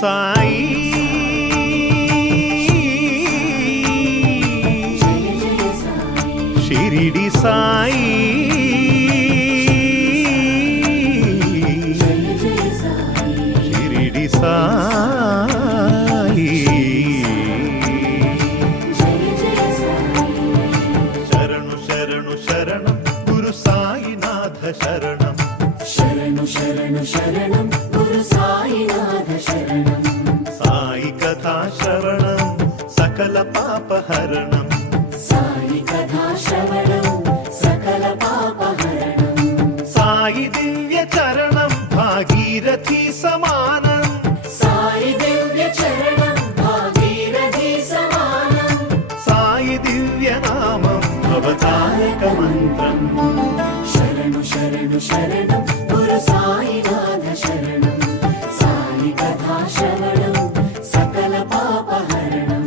సాయి షిరిడి సాయి షిరిడి సాయి శరణు శరణు శరణం గురు సాయినాథ శరణం శరణు శరణు శరణం గురు సాయినాథ శరణం సాయి కథా శ్రవణం సకల పాపహరణం సాయి కథా శ్రవణం సకల పాపహరణం సాయి దివ్య చరణం భాగీరథి సమానం సాయి దివ్య చరణం భాగీరథి సమానం సాయి దివ్య నామం అవతారక మంత్రం శరణు శరణు శరణం గురు సాయినాథ శరణం సాయి కథా శ్రవణం సకల పాపహరణం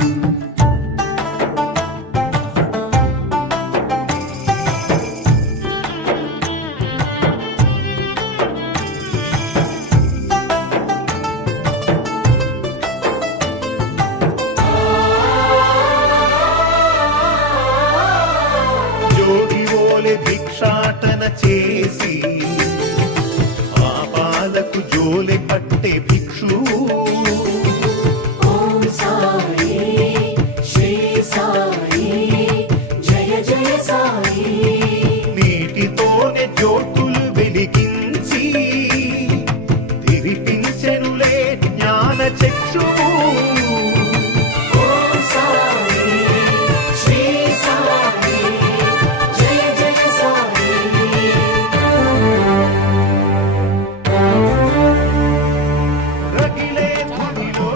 జోగి ఓలె భిక్షాటన చేసి పాపాలకు జోలె పట్టే భిక్షు ఓం సాయి శ్రీ సాయి జయ జయ సాయి నీటితోనే జ్యోతులు వెలిగించి తిరిపించెనులే జ్ఞాన చక్షువు ఓం సాయి శ్రీ సాయి జయ జయ సాయి రగిలే ధునిలో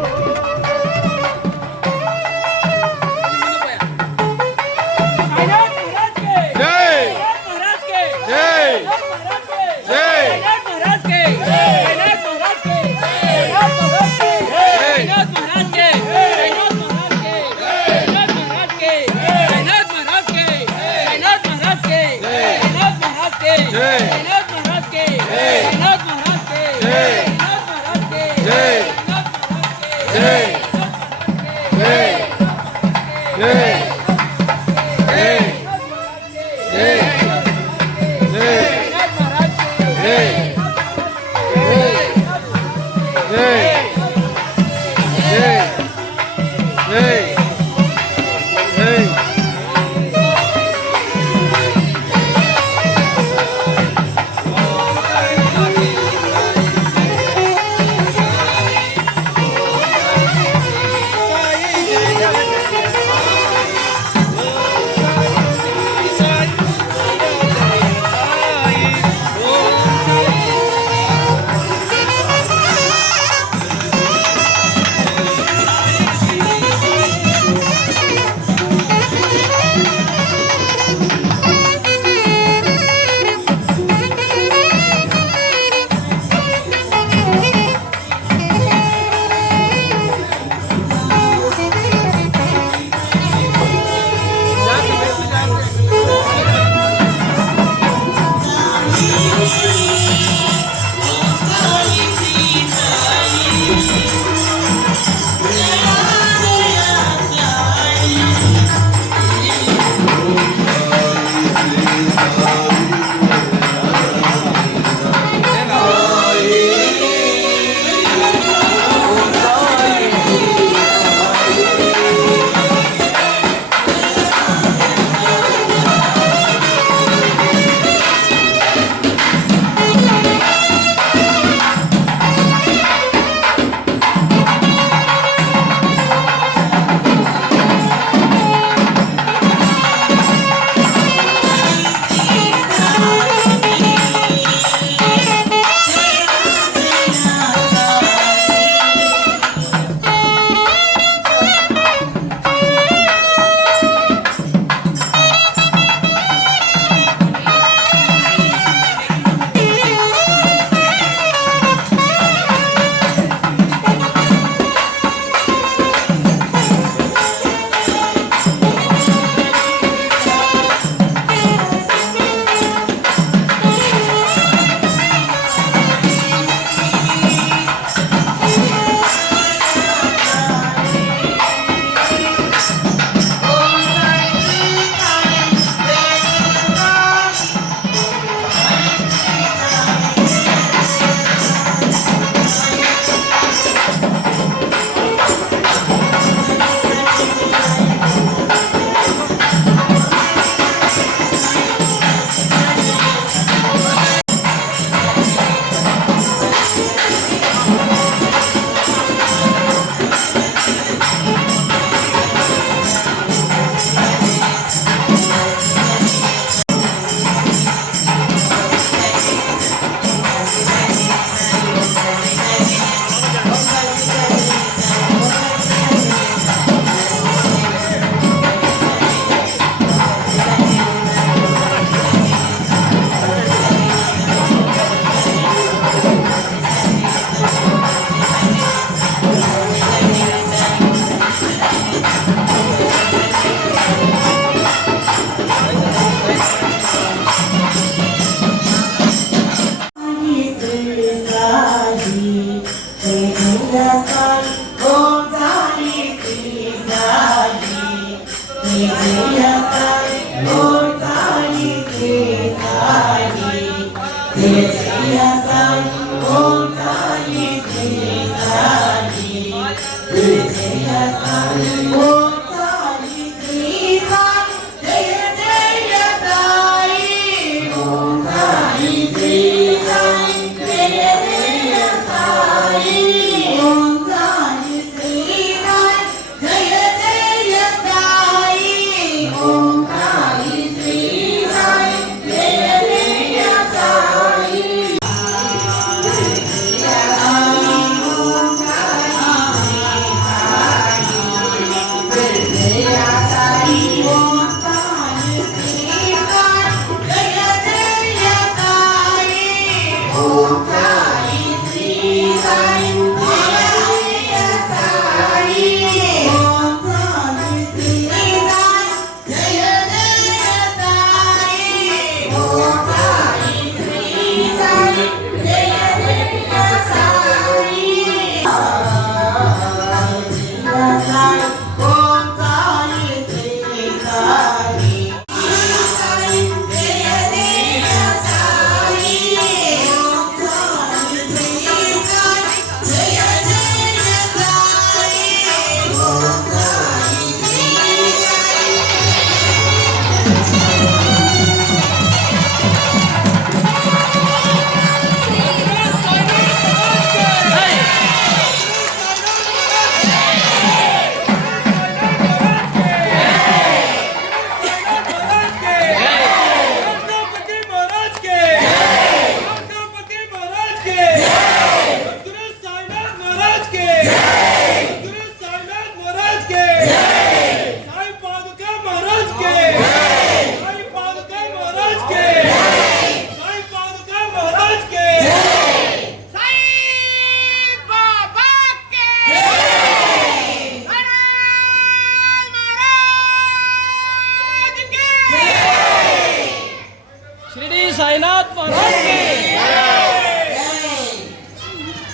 शिरडी साईनाथ महाराज की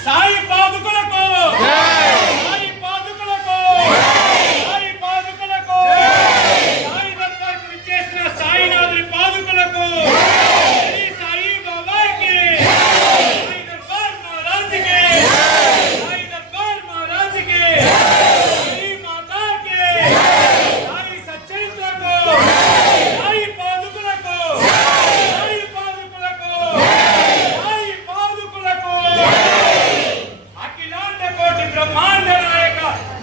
సాయి పాదుకులకు సాయి పాదుకులకు సాయి పాదుకులకు సాయి దర్బార్కు విచ్చేసిన సాయినాథుని పాదుకులకు శ్రీ సాయి బాబాకి సాయి దర్బార్ మహారాజ్కి సాయి దర్బార్ మహారాజ్కి శ్రీ మాతాకి సాయి సచ్చరిత్రకు సాయి పాదుకులకు సాయి పాదుకులకు సాయి పాదుకులకు అఖిలాండ కోటి బ్రహ్మాండ నాయక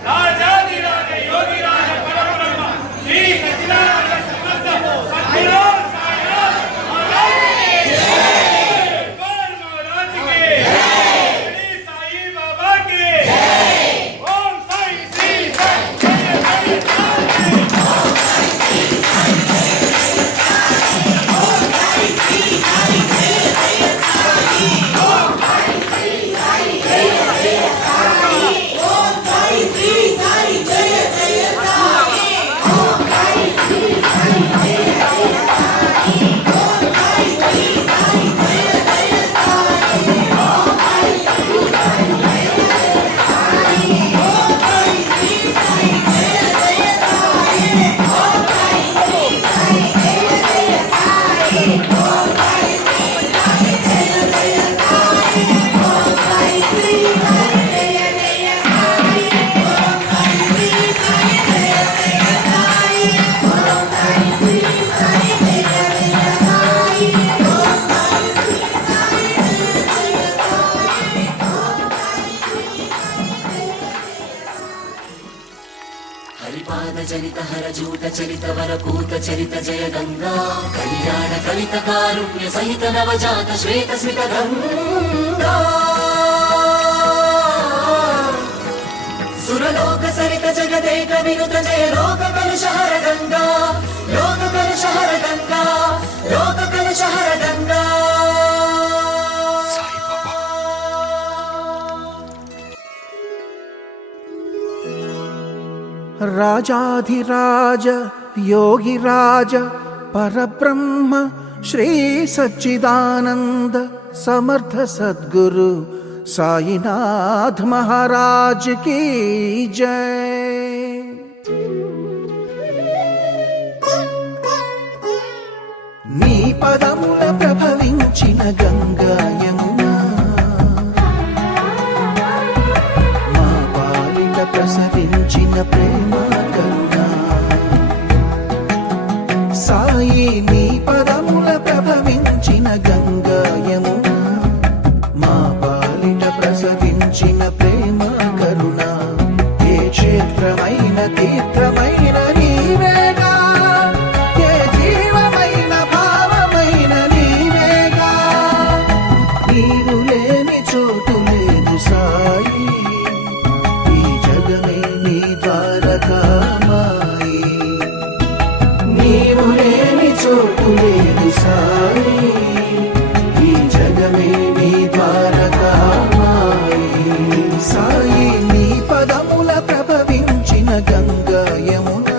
రాజాది రాజ యోగి రాజ పరబ్రహ్మ శ్రీ సచ్చిదానంద సమర్థ సద్గురు సాయినాథ్ మహారాజ్కి మహారాజ్కి శ్రీ సాయి బాబాకి ఓం సాయి శ్రీ సాయి జయ జయ హరిపాద చరిత హరజూట చరిత వరపూత చరిత జయ గంగా కళ్యాణ కలిత కారుణ్య సహిత నవజాత శ్వేత స్మిత గంగా సురలోక సరిత జగదేక వినుత జయ లోక కలుషహర గంగా లోక కలుషహర గంగా లోక కలుషహర గంగా राजाधिराज योगिराज परब्रह्म श्री सच्चिदानंद समर्थ सद्गुरु साईनाथ महाराज की जय। నీ పదముల ప్రభవించి ప్రసరించిన గంగా యమునా మా పాలిట ప్రసరించిన ప్రేమ కరుణ సాయి నీ పదముల ప్రభవించిన గంగా యమునా మా పాలిట ప్రసరించిన ప్రేమ కరుణ ఏ క్షేత్రమైన తీర్థమైన నీవేగా ఏ జీవమైన భావమైన నీవేగా నీవు లేని చోటు లేదు సాయి ఈ జగమే నీ ద్వారకామాయి నీవు లేని చోటు లేదు సాయి ఈ జగమే నీ ద్వారకామాయి సాయి నీ పదముల ప్రభవించిన గంగా యమునా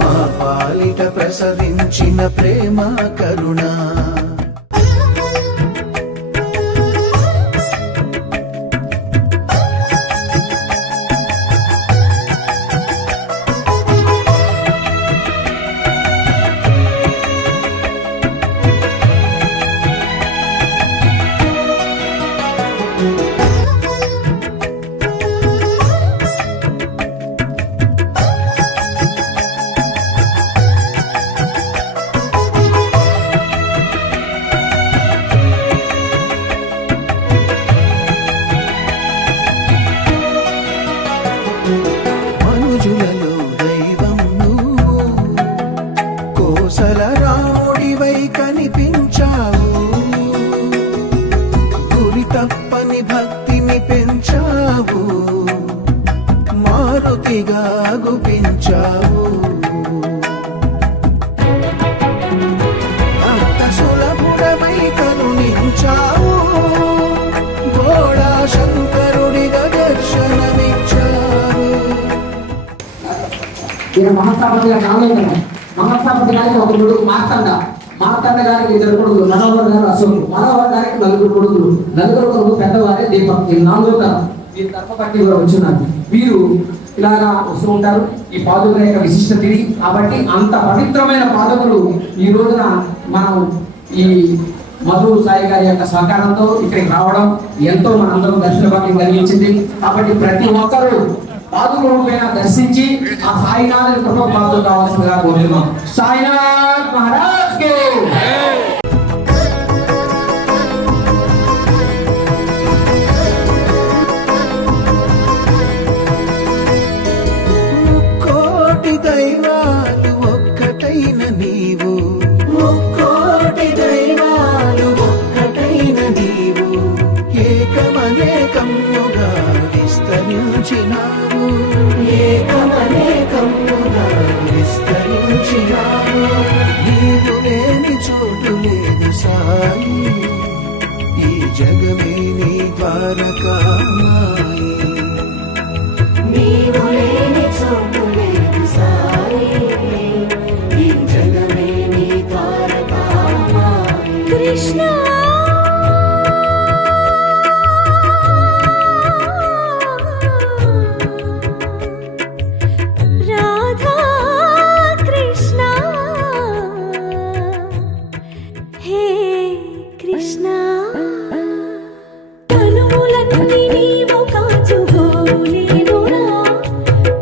మా పాలిట ప్రసరించిన ప్రేమ కరుణ మనుజులలో దైవం నువ్వు కోసల రాముడివై కనిపించావు గురి తప్పని భక్తిని పెంచావు మారుతిగా గుపించావు అంత సులభుడమై కరుణించావు గోడా శంకరుడిగా దర్శనమిచ్చావు ఈయన మహాసభపతి గారు రాలేదు. మహాసభపతి గారికి ఒక కొడుకు మార్తండ గారికి 2 కొడుకులు, మనోహర్ గారు అశోక్, మనోహర్ గారికి 4 కొడుకులు, 4 కొడుకు పెద్దవారే దీపక్. ఈ 4వ తరం వీరి తరపతి కూడా వచ్చున్నారు. వీరు ఇలాగా వస్తూ ఉంటారు. ఈ పాదుకుల యొక్క విశిష్టత ఇది. కాబట్టి అంత పవిత్రమైన పాదకులు ఈ రోజున మనం ఈ మధు సాయి గారి యొక్క సహకారంతో ఇక్కడికి రావడం ఎంతో మనందరం దర్శన భాగ్యం కలిగించింది. కాబట్టి ప్రతి ఒక్కరూ పాదుల రూపేణ దర్శించి ఆ సాయినాథుని కృపకు పాత్రలు కావాల్సిందిగా కోరుతున్నాం. సాయినాథ్ మహారాజ్ కి ముక్కోటి దైవాలు ఒక్కటైన నీవు ముక్కోటి దైవాలు ఒక్కటైన నీవు ఏకమనేకముగా విస్తరించినావు ఏకమనేకముగా విస్తరించినావు నీవు లేని చోటు లేదు సాయి ఈ జగమే నీ ద్వారకామాయి నీవు లేని చోటు లేదు సాయి ఈ జగమే నీ ద్వారకామాయి. కృష్ణ రాధా కృష్ణ హే కృష్ణ తనువులన్నీ నీవు కాచుకోలేనురా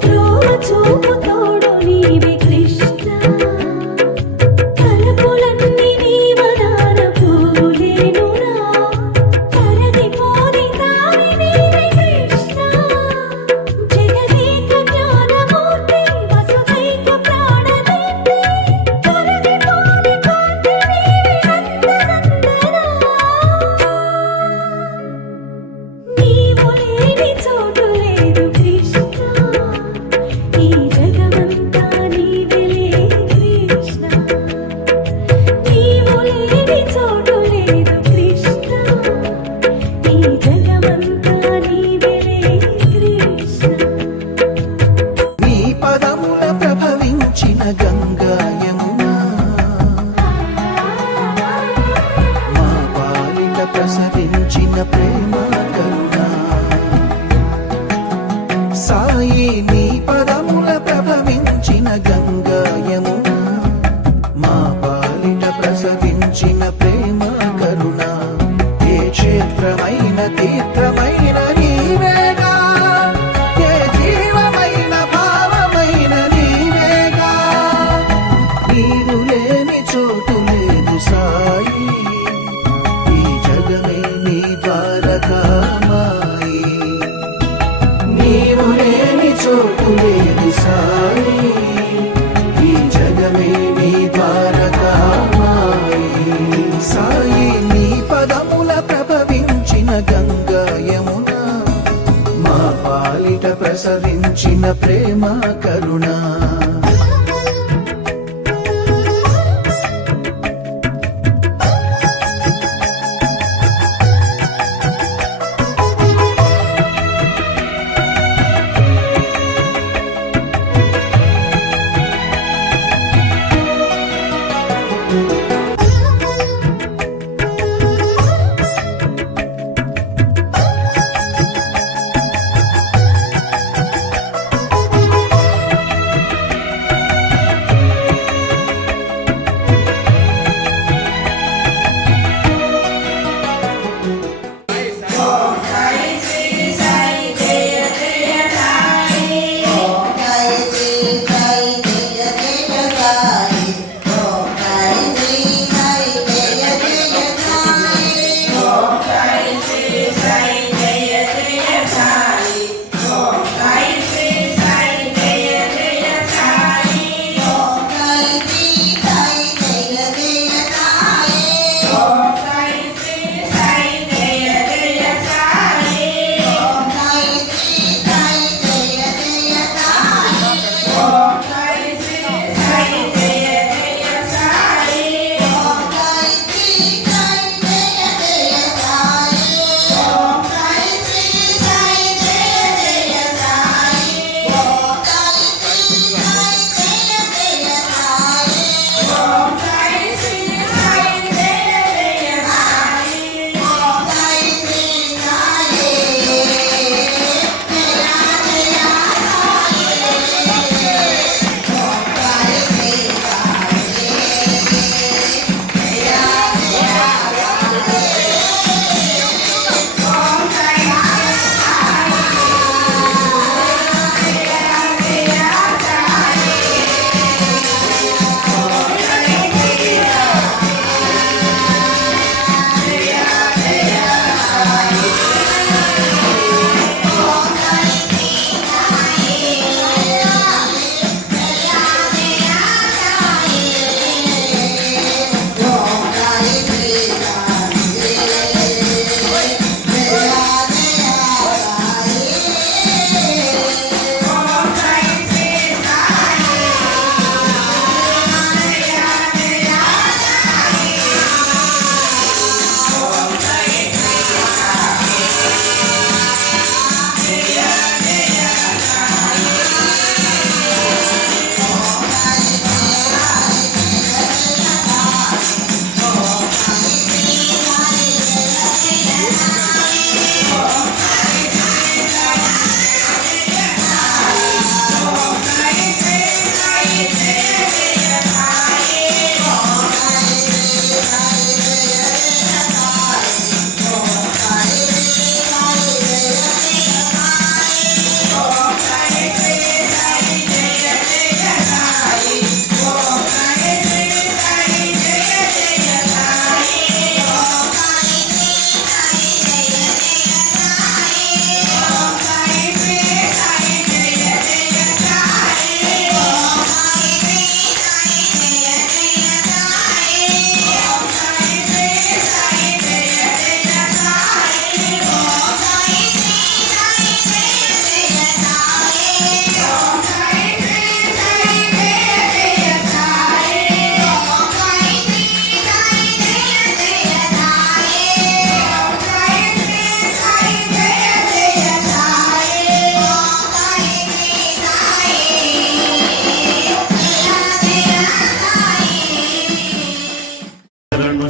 త్రోవ చూపు తోడు నీవి కృష్ణ తలపులన్నీ నీవదాన పూలేనురా తరది పోని తావి నీవి కృష్ణ జగదేక జ్ఞానమూర్తి వసుదైక ప్రాణదీప్తి తరది పోని కాంతి నీవి నందనందనా నీవు లేని చోటు లేదు కృష్ణ ఈ జగమంతా నీవెలే కృష్ణ నీవు లేని చోటు లేదు కృష్ణ ఈ జగమంతా నీవెలే కృష్ణ నీ పదముల ప్రభవించిన గంగా యమునా మా పాలిట ప్రసరించిన ప్రేమ కరుణ సాయి నీ పదముల ప్రభవించిన గంగా యమునా మా పాలిట ప్రసరించిన ప్రేమ కరుణ తీర్థమైన నీవేగా, ఏ జీవమైన భావమైన నీవేగా. నీవు లేని చోటు లేదు సాయి, ఈ జగమే నీ ద్వారకామాయి. నీవు లేని చోటు లేదు సాయి, ఈ జగమే నీ ద్వారకామాయి. సాయి నీ పదముల ప్రభవించిన గంగా యమున, మా పాలిట ప్రసరించిన ప్రేమ కరుణ.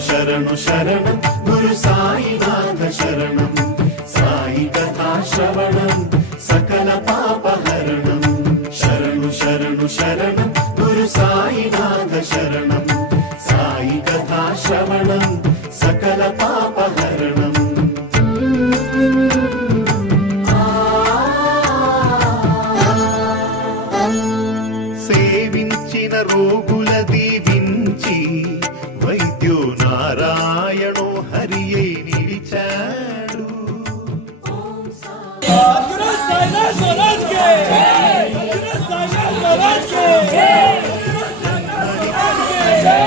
శరణు శరణం గురు సాయినాథ శరణం సాయి కథా శ్రవణం సకల పాపహరణం శరణు శరణు శరణం గురు సాయినాథ శరణం సాయి కథా శ్రవణం సకల పాపహరణం నిలిచాడు. సద్గురు సాయినాథ్ మహారాజ్ కి సద్గురు సాయినాథ్ మహారాజ్ కి జై